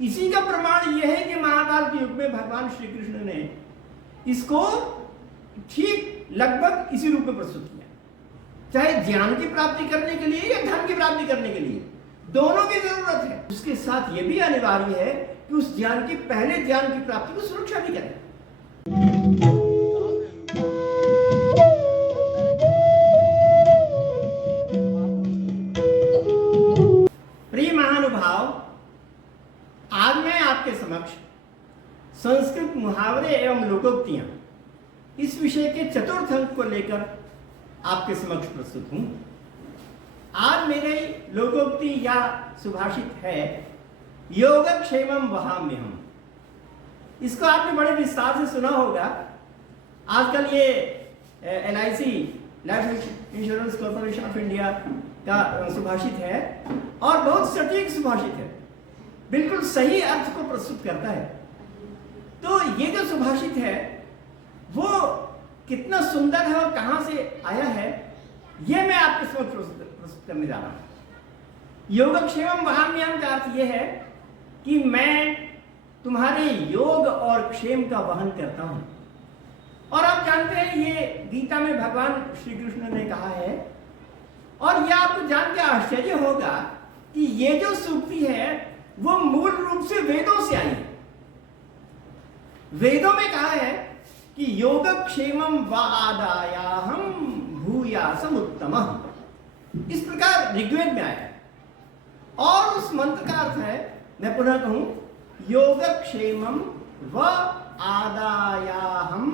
इसी का प्रमाण यह है कि महाभारत युग में भगवान श्री कृष्ण ने इसको ठीक लगभग इसी रूप में प्रस्तुत किया, चाहे ज्ञान की प्राप्ति करने के लिए या धन की प्राप्ति करने के लिए, दोनों की जरूरत है। उसके साथ यह भी अनिवार्य है कि उस ज्ञान की पहले ज्ञान की प्राप्ति को सुरक्षा भी करें। प्रिय महानुभाव, आज मैं आपके समक्ष संस्कृत मुहावरे एवं लोकोक्तियां इस विषय के चतुर्थ अंक को लेकर आपके समक्ष प्रस्तुत हूं। आज मेरे लोकोक्ति या सुभाषित है योगक्षेमं वहाम्यहम्। इसको आपने बड़े विस्तार से सुना होगा। आजकल ये LIC life insurance corporation of India का सुभाषित है और बहुत सटीक सुभाषित है, बिल्कुल सही अर्थ को प्रस्तुत करता है। तो ये जो सुभाषित है वो कितना सुंदर है और कहां से आया है, ये मैं आपके समक्ष प्रस्तुत करने जा रहा हूं। योगक्षेमं वहाम्यहम् का अर्थ यह है कि मैं तुम्हारे योग और क्षेम का वहन करता हूं। और आप जानते हैं ये गीता में भगवान श्री कृष्ण ने कहा है, और यह आपको जान के आश्चर्य होगा कि ये जो सूक्ति है वो मूल रूप से वेदों से आई है। वेदों में कहा है कि योगक्षेमं वादायाहं भूयासम उत्तमः, इस प्रकार ऋग्वेद में आया है। और उस मंत्र का अर्थ है, मैं पुनः कहूं, योगक्षेमं व आदायाहं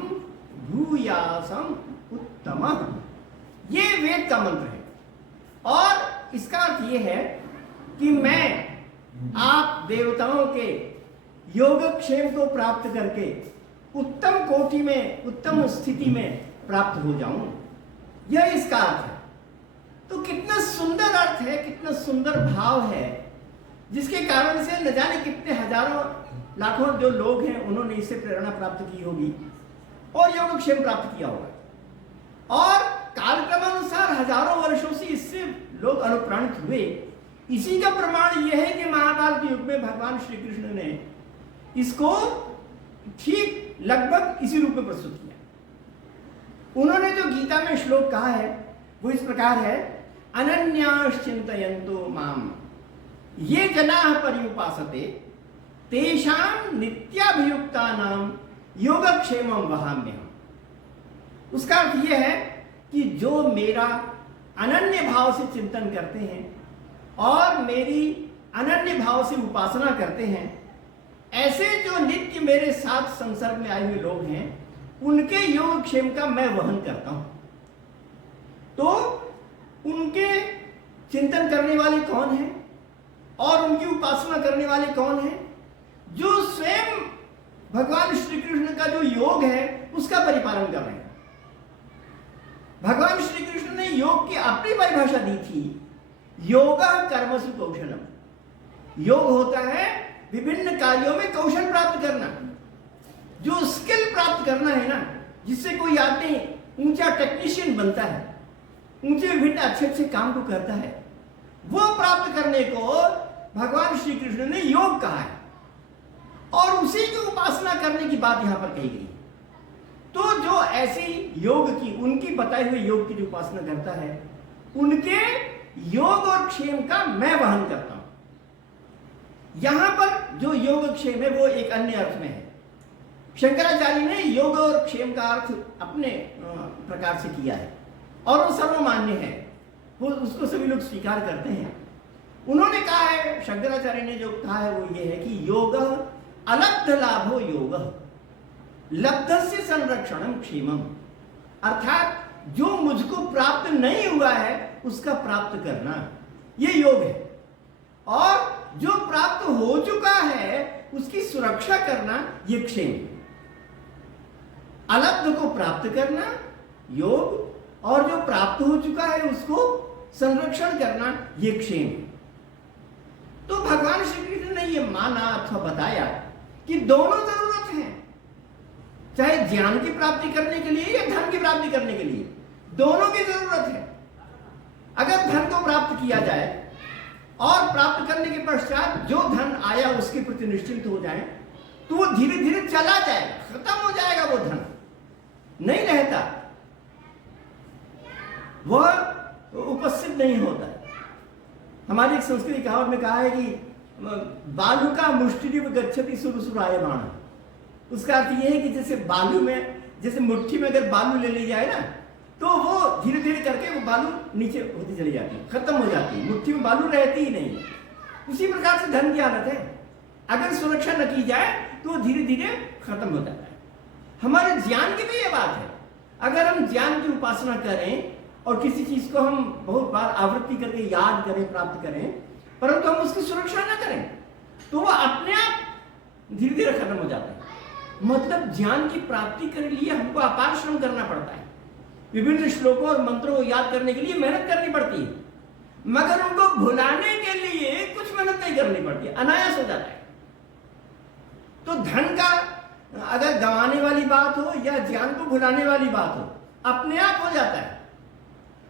भूयासम उत्तमः। ये वेद का मंत्र है और इसका अर्थ यह है कि मैं आप देवताओं के योगक्षेम को प्राप्त करके उत्तम कोटि में, उत्तम स्थिति में प्राप्त हो जाऊं, यह इसका अर्थ है। तो कितना सुंदर अर्थ है, कितना सुंदर भाव है, जिसके कारण से न जाने कितने हजारों लाखों जो लोग हैं उन्होंने इससे प्रेरणा प्राप्त की होगी और योगक्षेम प्राप्त किया होगा। और कालक्रमानुसार हजारों वर्षों से इससे लोग अनुप्राणित हुए। इसी का प्रमाण यह है कि महाभारत युग में भगवान श्री कृष्ण ने इसको ठीक लगभग इसी रूप में प्रस्तुत किया। उन्होंने जो गीता में श्लोक कहा है वो इस प्रकार है, अनन्याश्चिन्तयन्तो माम ये जनाः पर्युपासते तेषां नित्याभियुक्तानां योगक्षेमं वहाम्यहम्। उसका अर्थ यह है कि जो मेरा अनन्य भाव से चिंतन करते हैं और मेरी अनन्य भाव से उपासना करते हैं, ऐसे जो नित्य मेरे साथ संसर्ग में आए हुए लोग हैं, उनके योगक्षेम का मैं वहन करता हूं। तो उनके चिंतन करने वाले कौन हैं और उनकी उपासना करने वाले कौन हैं? जो स्वयं भगवान श्री कृष्ण का जो योग है उसका परिपालन कर रहे हैं। भगवान श्री कृष्ण ने योग की अपनी परिभाषा दी थी, योगः कर्मसु कौशलम। योग होता है विभिन्न कार्यों में कौशल प्राप्त करना, जो स्किल प्राप्त करना है ना, जिससे कोई आदमी ऊंचा टेक्नीशियन बनता है, ऊंचे विभिन्न अच्छे अच्छे काम को करता है, वो प्राप्त करने को भगवान श्री कृष्ण ने योग कहा है और उसी की उपासना करने की बात यहां पर कही गई। तो जो ऐसी योग की, उनकी बताए हुए योग की जो उपासना करता है, उनके योग और क्षेम का मैं वहन करता हूं। यहां पर जो योग क्षेम है वो एक अन्य अर्थ में है। शंकराचार्य ने योग और क्षेम का अर्थ अपने प्रकार से किया है और वो सर्वमान्य है, वो उसको सभी लोग स्वीकार करते हैं। उन्होंने कहा है, शंकराचार्य ने जो कहा है वो ये है कि योग अलब्ध लाभो योग लब्धस्य संरक्षणम क्षेमम, अर्थात जो मुझको प्राप्त नहीं हुआ है उसका प्राप्त करना, ये योग है। और जो प्राप्त हो चुका है उसकी सुरक्षा करना, ये क्षेम है। अलब्ध को प्राप्त करना योग, और जो प्राप्त हो चुका है उसको संरक्षण करना, ये क्षेम है। तो भगवान श्री कृष्ण ने ये माना अथवा बताया कि दोनों जरूरत है, चाहे ज्ञान की प्राप्ति करने के लिए या धन की प्राप्ति करने के लिए, दोनों की जरूरत है। अगर धन को प्राप्त किया जाए और प्राप्त करने के पश्चात जो धन आया उसके प्रति निश्चिंत हो जाए, तो वो धीरे धीरे चला जाएगा, खत्म हो जाएगा, वो धन नहीं रहता, वह उपस्थित नहीं होता। हमारी एक संस्कृत कहावत में कहा है कि बालू का मुष्टिरिव गच्छति सुरसुरायमाण। उसका अर्थ यह है कि जैसे बालू में, जैसे मुट्ठी में अगर बालू ले ली जाए ना, तो वो धीरे धीरे करके वो बालू नीचे होती चली जाती है, खत्म हो जाती है, मुट्ठी में बालू रहती ही नहीं। उसी प्रकार से धन की हालत है, अगर सुरक्षा न की जाए तो वो धीरे धीरे खत्म हो जाता है। हमारे ज्ञान की भी ये बात है, अगर हम ज्ञान की उपासना करें और किसी चीज को हम बहुत बार आवृत्ति करके याद करें, प्राप्त करें, परंतु हम उसकी सुरक्षा न करें, तो वह अपने आप धीरे धीरे खत्म हो जाता है। मतलब ज्ञान की प्राप्ति के लिए हमको अपार श्रम करना पड़ता है, विभिन्न श्लोकों और मंत्रों को याद करने के लिए मेहनत करनी पड़ती है, मगर उनको भुलाने के लिए कुछ मेहनत नहीं करनी पड़ती, अनायास हो जाता है। तो धन का अगर गंवाने वाली बात हो या ज्ञान को भुलाने वाली बात हो, अपने आप हो जाता है।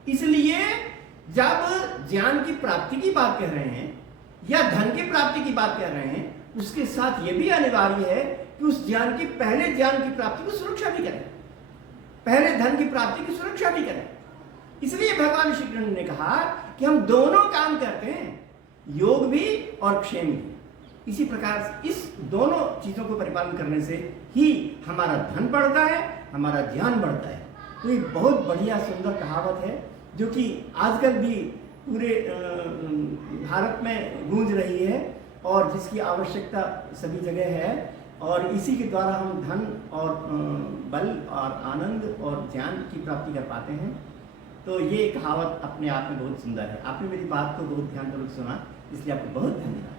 इसलिए जब ज्ञान की प्राप्ति की बात कर रहे हैं या धन की प्राप्ति की बात कर रहे हैं, उसके साथ यह भी अनिवार्य है कि उस ज्ञान की, पहले ज्ञान की प्राप्ति की सुरक्षा भी करें, पहले धन की प्राप्ति की सुरक्षा भी करें। इसलिए भगवान श्री कृष्ण ने कहा कि हम दोनों काम करते हैं, योग भी और क्षेम भी। इसी प्रकार इस दोनों चीजों को परिपालन करने से ही हमारा धन बढ़ता है, हमारा ज्ञान बढ़ता है। तो ये बहुत बढ़िया सुंदर कहावत है, जो कि आजकल भी पूरे भारत में गूंज रही है और जिसकी आवश्यकता सभी जगह है, और इसी के द्वारा हम धन और बल और आनंद और ज्ञान की प्राप्ति कर पाते हैं। तो ये कहावत अपने आप में बहुत सुंदर है। आपने मेरी बात को बहुत ध्यानपूर्वक सुना, इसलिए आपको बहुत धन्यवाद।